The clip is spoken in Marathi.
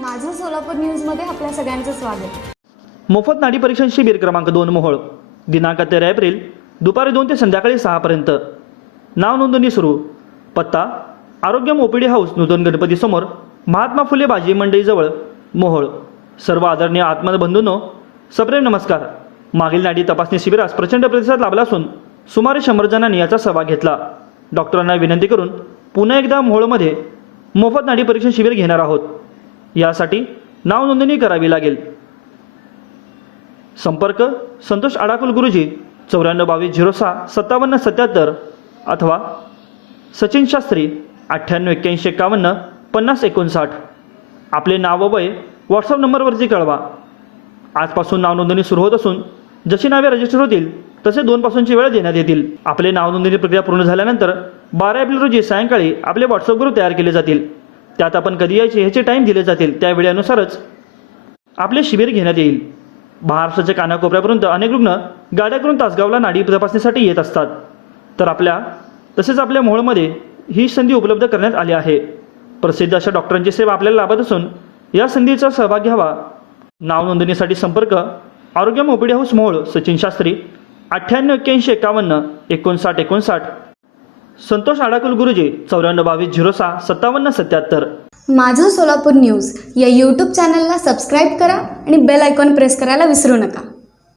माझं सोलापूर न्यूजमध्ये आपल्या सगळ्यांचं स्वागत. मोफत नाडी परीक्षण शिबिर क्रमांक दोन मोहोळ. दिनांक तेरा एप्रिल दुपारी दोन ते संध्याकाळी सहापर्यंत नाव नोंदणी सुरू. पत्ता आरोग्यम ओपीडी हाऊस नूतन गणपतीसमोर महात्मा फुले भाजी मंडईजवळ मोहोळ. सर्व आदरणीय आत्मबंधूंनो सप्रेम नमस्कार. मागील नाडी तपासणी शिबिरास प्रचंड प्रतिसाद लाभला असून सुमारे शंभर जणांनी याचा सहभाग घेतला. डॉक्टरांना विनंती करून पुन्हा एकदा मोहोळमध्ये मोफत नाडी परीक्षण शिबिर घेणार आहोत. यासाठी नाव नोंदणी करावी लागेल. संपर्क संतोष आडाकुल गुरुजी चौऱ्याण्णव बावीस झिरो सहा सत्तावन्न सत्याहत्तर अथवा सचिन शास्त्री अठ्ठ्याण्णव एक्क्याऐंशी एकावन्न पन्नास एकोणसाठ. आपले नाव व वय व्हॉट्सअप नंबरवरती कळवा. आजपासून नाव नोंदणी सुरू होत असून जशी नावे रजिस्टर होतील तसे दोनपासूनची वेळ देण्यात येतील. आपले नाव नोंदणी प्रक्रिया पूर्ण झाल्यानंतर बारा एप्रिल रोजी सायंकाळी आपले व्हॉट्सअप ग्रुप तयार केले जातील. त्यात आपण कधी यायचे ह्याचे टाईम दिले जातील त्या वेळेनुसारच आपले शिबिर घेण्यात येईल. महाराष्ट्राच्या कानाकोपऱ्यापर्यंत अनेक रुग्ण गाड्या करून तासगावला नाडी तपासणीसाठी येत असतात. तर आपल्या तसेच आपल्या मोहोळमध्ये ही संधी उपलब्ध करण्यात आली आहे. प्रसिद्ध अशा डॉक्टरांची सेवा आपल्याला लाभत असून या संधीचा सहभाग घ्यावा. नाव नोंदणीसाठी संपर्क आरोग्य मोपिडी हाऊस मोहोळ सचिन शास्त्री अठ्ठ्याण्णव एक्क्याऐंशी एकावन्न एकोणसाठ एकोणसाठ. संतोष आडाकुल गुरुजी चौऱ्याण्णव बावीस झिरो सहा सत्तावन्न सत्याहत्तर. माझं सोलापूर न्यूज या यूट्यूब चॅनलला सबस्क्राईब करा आणि बेल आयकॉन प्रेस करायला विसरू नका.